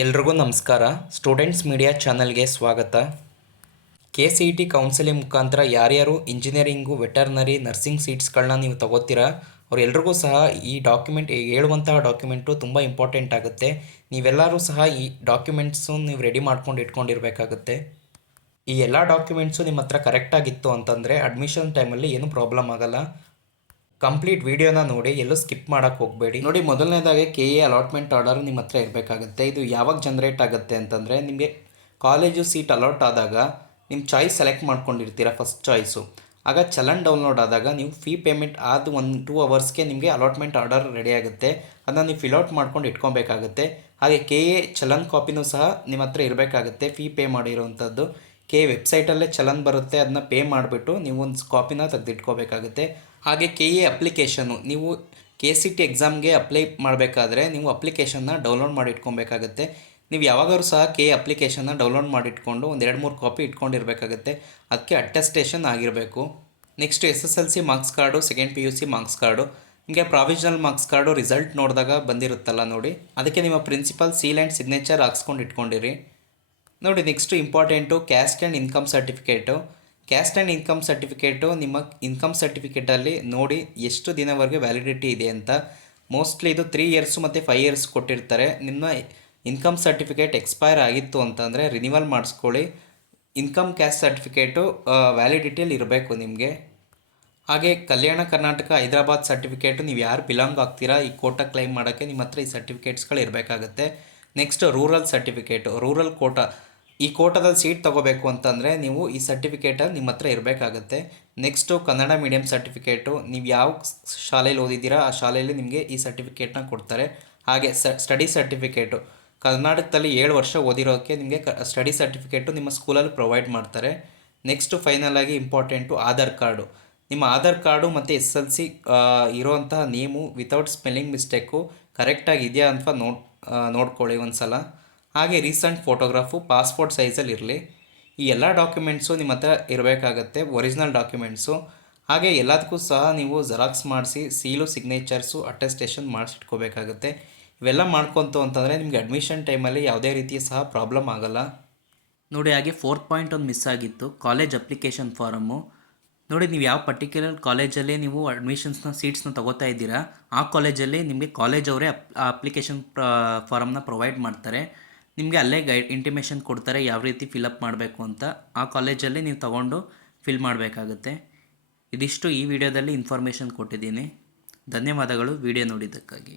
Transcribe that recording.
ಎಲ್ರಿಗೂ ನಮಸ್ಕಾರ. Students media ಚಾನಲ್ಗೆ ಸ್ವಾಗತ. KCET ಕೌನ್ಸಿಲಿಂಗ್ ಮುಖಾಂತರ ಯಾರ್ಯಾರು ಇಂಜಿನಿಯರಿಂಗು, ವೆಟರ್ನರಿ, ನರ್ಸಿಂಗ್ ಸೀಟ್ಸ್ಗಳನ್ನ ನೀವು ತಗೋತೀರಾ ಅವರೆಲ್ರಿಗೂ ಸಹ ಈ ಡಾಕ್ಯುಮೆಂಟ್ ಹೇಳುವಂತಹ ಡಾಕ್ಯುಮೆಂಟು ತುಂಬ ಇಂಪಾರ್ಟೆಂಟ್ ಆಗುತ್ತೆ. ನೀವೆಲ್ಲರೂ ಸಹ ಈ ಡಾಕ್ಯುಮೆಂಟ್ಸು ನೀವು ರೆಡಿ ಮಾಡ್ಕೊಂಡು ಇಟ್ಕೊಂಡಿರಬೇಕಾಗುತ್ತೆ. ಈ ಎಲ್ಲ ಡಾಕ್ಯುಮೆಂಟ್ಸು ನಿಮ್ಮ ಹತ್ರ ಕರೆಕ್ಟಾಗಿತ್ತು ಅಂತಂದರೆ ಅಡ್ಮಿಷನ್ ಟೈಮಲ್ಲಿ ಏನೂ ಪ್ರಾಬ್ಲಮ್ ಆಗೋಲ್ಲ. ಕಂಪ್ಲೀಟ್ ವೀಡಿಯೋನ ನೋಡಿ, ಎಲ್ಲೂ ಸ್ಕಿಪ್ ಮಾಡೋಕ್ಕೆ ಹೋಗಬೇಡಿ. ನೋಡಿ, ಮೊದಲನೇದಾಗಿ KA ಅಲಾಟ್ಮೆಂಟ್ ಆರ್ಡರ್ ನಿಮ್ಮ ಹತ್ರ ಇರಬೇಕಾಗುತ್ತೆ. ಇದು ಯಾವಾಗ ಜನ್ರೇಟ್ ಆಗುತ್ತೆ ಅಂತಂದರೆ ನಿಮಗೆ ಕಾಲೇಜು ಸೀಟ್ ಅಲಾಟ್ ಆದಾಗ ನಿಮ್ಮ ಚಾಯ್ಸ್ ಸೆಲೆಕ್ಟ್ ಮಾಡ್ಕೊಂಡಿರ್ತೀರ ಫಸ್ಟ್ ಚಾಯ್ಸು. ಆಗ ಚಲನ್ ಡೌನ್ಲೋಡ್ ಆದಾಗ ನೀವು ಫೀ ಪೇಮೆಂಟ್ ಆದ 1-2 ಅವರ್ಸ್ಗೆ ನಿಮಗೆ ಅಲಾಟ್ಮೆಂಟ್ ಆರ್ಡರ್ ರೆಡಿ ಆಗುತ್ತೆ. ಅದನ್ನು ನೀವು ಫಿಲ್ಔಟ್ ಮಾಡ್ಕೊಂಡು ಇಟ್ಕೊಬೇಕಾಗುತ್ತೆ. ಹಾಗೆ KA ಚಲನ್ ಕಾಪಿನೂ ಸಹ ನಿಮ್ಮ ಹತ್ರ ಇರಬೇಕಾಗುತ್ತೆ. ಫೀ ಪೇ ಮಾಡಿರೋವಂಥದ್ದು KA ವೆಬ್ಸೈಟಲ್ಲೇ ಚಲನ್ ಬರುತ್ತೆ, ಅದನ್ನ ಪೇ ಮಾಡಿಬಿಟ್ಟು ನೀವು ಒಂದು ಕಾಪಿನ ತೆಗೆದಿಟ್ಕೋಬೇಕಾಗುತ್ತೆ. ಹಾಗೆ KA ಅಪ್ಲಿಕೇಶನ್ನು, ನೀವು KCET ಎಕ್ಸಾಮ್ಗೆ ಅಪ್ಲೈ ಮಾಡಬೇಕಾದ್ರೆ ನೀವು ಅಪ್ಲಿಕೇಶನ್ನ ಡೌನ್ಲೋಡ್ ಮಾಡಿ ಇಟ್ಕೊಬೇಕಾಗುತ್ತೆ. ನೀವು ಯಾವಾಗಾದ್ರೂ ಸಹ KA ಅಪ್ಲಿಕೇಶನ್ನ ಡೌನ್ಲೋಡ್ ಮಾಡಿಟ್ಕೊಂಡು ಒಂದು 2-3 ಕಾಪಿ ಇಟ್ಕೊಂಡಿರಬೇಕಾಗುತ್ತೆ. ಅದಕ್ಕೆ ಅಟೆಸ್ಟೇಷನ್ ಆಗಿರಬೇಕು. Next SSLC marks card, second PUC marks card, ನಿಮಗೆ ಪ್ರಾವಿಷನಲ್ ಮಾರ್ಕ್ಸ್ ಕಾರ್ಡು ರಿಸಲ್ಟ್ ನೋಡಿದಾಗ ಬಂದಿರುತ್ತಲ್ಲ ನೋಡಿ, ಅದಕ್ಕೆ ನಿಮ್ಮ ಪ್ರಿನ್ಸಿಪಲ್ ಸೀಲ್ ಆ್ಯಂಡ್ ಸಿಗ್ನೇಚರ್ ಹಾಕ್ಸ್ಕೊಂಡು ಇಟ್ಕೊಂಡಿರಿ. ನೋಡಿ, next important caste and income certificate. Caste and income certificate ನಿಮ್ಮ ಇನ್ಕಮ್ ಸರ್ಟಿಫಿಕೇಟಲ್ಲಿ ನೋಡಿ ಎಷ್ಟು ದಿನವರೆಗೆ ವ್ಯಾಲಿಡಿಟಿ ಇದೆ ಅಂತ. ಮೋಸ್ಟ್ಲಿ ಇದು 3 ಇಯರ್ಸು ಮತ್ತು 5 ಇಯರ್ಸ್ ಕೊಟ್ಟಿರ್ತಾರೆ. ನಿಮ್ಮ ಇನ್ಕಮ್ ಸರ್ಟಿಫಿಕೇಟ್ ಎಕ್ಸ್ಪೈರ್ ಆಗಿತ್ತು ಅಂತಂದರೆ ರಿನಿವಲ್ ಮಾಡಿಸ್ಕೊಳ್ಳಿ. ಇನ್ಕಮ್ ಕ್ಯಾಸ್ಟ್ ಸರ್ಟಿಫಿಕೇಟು ವ್ಯಾಲಿಡಿಟಿಯಲ್ಲಿ ಇರಬೇಕು ನಿಮಗೆ. ಹಾಗೆ ಕಲ್ಯಾಣ ಕರ್ನಾಟಕ ಹೈದರಾಬಾದ್ ಸರ್ಟಿಫಿಕೇಟು, ನೀವು ಯಾರು ಬಿಲಾಂಗ್ ಆಗ್ತೀರಾ ಈ ಕೋಟಾ ಕ್ಲೈಮ್ ಮಾಡೋಕ್ಕೆ ನಿಮ್ಮ ಹತ್ರ ಈ ಸರ್ಟಿಫಿಕೇಟ್ಸ್ಗಳು ಇರಬೇಕಾಗುತ್ತೆ. Next rural certificate, rural quota, ಈ ಕೋಟಾದಲ್ಲಿ ಸೀಟ್ ತೊಗೋಬೇಕು ಅಂತಂದರೆ ನೀವು ಈ ಸರ್ಟಿಫಿಕೇಟಲ್ಲಿ ನಿಮ್ಮ ಹತ್ರ ಇರಬೇಕಾಗುತ್ತೆ. ನೆಕ್ಸ್ಟು ಕನ್ನಡ ಮೀಡಿಯಮ್ ಸರ್ಟಿಫಿಕೇಟು, ನೀವು ಯಾವ ಶಾಲೆಯಲ್ಲಿ ಓದಿದ್ದೀರಾ ಆ ಶಾಲೆಯಲ್ಲಿ ನಿಮಗೆ ಈ ಸರ್ಟಿಫಿಕೇಟ್ನ ಕೊಡ್ತಾರೆ. ಹಾಗೆ ಸ್ಟಡಿ ಸರ್ಟಿಫಿಕೇಟು, ಕರ್ನಾಟಕದಲ್ಲಿ 7 ವರ್ಷ ಓದಿರೋಕ್ಕೆ ನಿಮಗೆ ಸ್ಟಡಿ ಸರ್ಟಿಫಿಕೇಟು ನಿಮ್ಮ ಸ್ಕೂಲಲ್ಲಿ ಪ್ರೊವೈಡ್ ಮಾಡ್ತಾರೆ. ನೆಕ್ಸ್ಟು ಫೈನಲಾಗಿ ಇಂಪಾರ್ಟೆಂಟು ಆಧಾರ್ ಕಾರ್ಡು. ನಿಮ್ಮ ಆಧಾರ್ ಕಾರ್ಡು ಮತ್ತು SSLC ಇರೋವಂತಹ ನೇಮು ವಿತೌಟ್ ಸ್ಪೆಲ್ಲಿಂಗ್ ಮಿಸ್ಟೇಕು ಕರೆಕ್ಟಾಗಿ ಇದೆಯಾ ಅಂತ ನೋಡ್ಕೊಳ್ಳಿ ಒಂದು ಸಲ. ಹಾಗೆ ರೀಸೆಂಟ್ ಫೋಟೋಗ್ರಾಫು ಪಾಸ್ಪೋರ್ಟ್ ಸೈಜಲ್ಲಿ ಇರಲಿ. ಈ ಎಲ್ಲ ಡಾಕ್ಯುಮೆಂಟ್ಸು ನಿಮ್ಮ ಹತ್ರ ಇರಬೇಕಾಗತ್ತೆ, ಒರಿಜಿನಲ್ ಡಾಕ್ಯುಮೆಂಟ್ಸು. ಹಾಗೆ ಎಲ್ಲದಕ್ಕೂ ಸಹ ನೀವು ಜೆರಾಕ್ಸ್ ಮಾಡಿಸಿ ಸೀಲು, ಸಿಗ್ನೇಚರ್ಸು, ಅಟೆಸ್ಟೇಷನ್ ಮಾಡಿಸಿಟ್ಕೋಬೇಕಾಗುತ್ತೆ. ಇವೆಲ್ಲ ಮಾಡ್ಕೊತು ಅಂತಂದರೆ ನಿಮಗೆ ಅಡ್ಮಿಷನ್ ಟೈಮಲ್ಲಿ ಯಾವುದೇ ರೀತಿಯ ಸಹ ಪ್ರಾಬ್ಲಮ್ ಆಗೋಲ್ಲ. ನೋಡಿ, ಹಾಗೆ 4th ಪಾಯಿಂಟ್ ಒಂದು ಮಿಸ್ ಆಗಿತ್ತು, ಕಾಲೇಜ್ ಅಪ್ಲಿಕೇಶನ್ ಫಾರಮ್ಮು. ನೋಡಿ, ನೀವು ಯಾವ ಪರ್ಟಿಕ್ಯುಲರ್ ಕಾಲೇಜಲ್ಲಿ ನೀವು ಅಡ್ಮಿಷನ್ಸ್ನ ಸೀಟ್ಸ್ನ ತೊಗೋತಾ ಇದ್ದೀರಾ ಆ ಕಾಲೇಜಲ್ಲಿ ನಿಮಗೆ ಕಾಲೇಜವರೇ ಅಪ್ಲಿಕೇಶನ್ ಫಾರಮ್ನ ಪ್ರೊವೈಡ್ ಮಾಡ್ತಾರೆ. ನಿಮಗೆ ಅಲ್ಲೇ ಇಂಟಿಮೇಷನ್ ಕೊಡ್ತಾರೆ ಯಾವ ರೀತಿ ಫಿಲಪ್ ಮಾಡಬೇಕು ಅಂತ. ಆ ಕಾಲೇಜಲ್ಲಿ ನೀವು ತೊಗೊಂಡು ಫಿಲ್ ಮಾಡಬೇಕಾಗುತ್ತೆ. ಇದಿಷ್ಟು ಈ ವಿಡಿಯೋದಲ್ಲಿ ಇನ್ಫಾರ್ಮೇಷನ್ ಕೊಟ್ಟಿದ್ದೀನಿ. ಧನ್ಯವಾದಗಳು ವಿಡಿಯೋ ನೋಡಿದ್ದಕ್ಕಾಗಿ.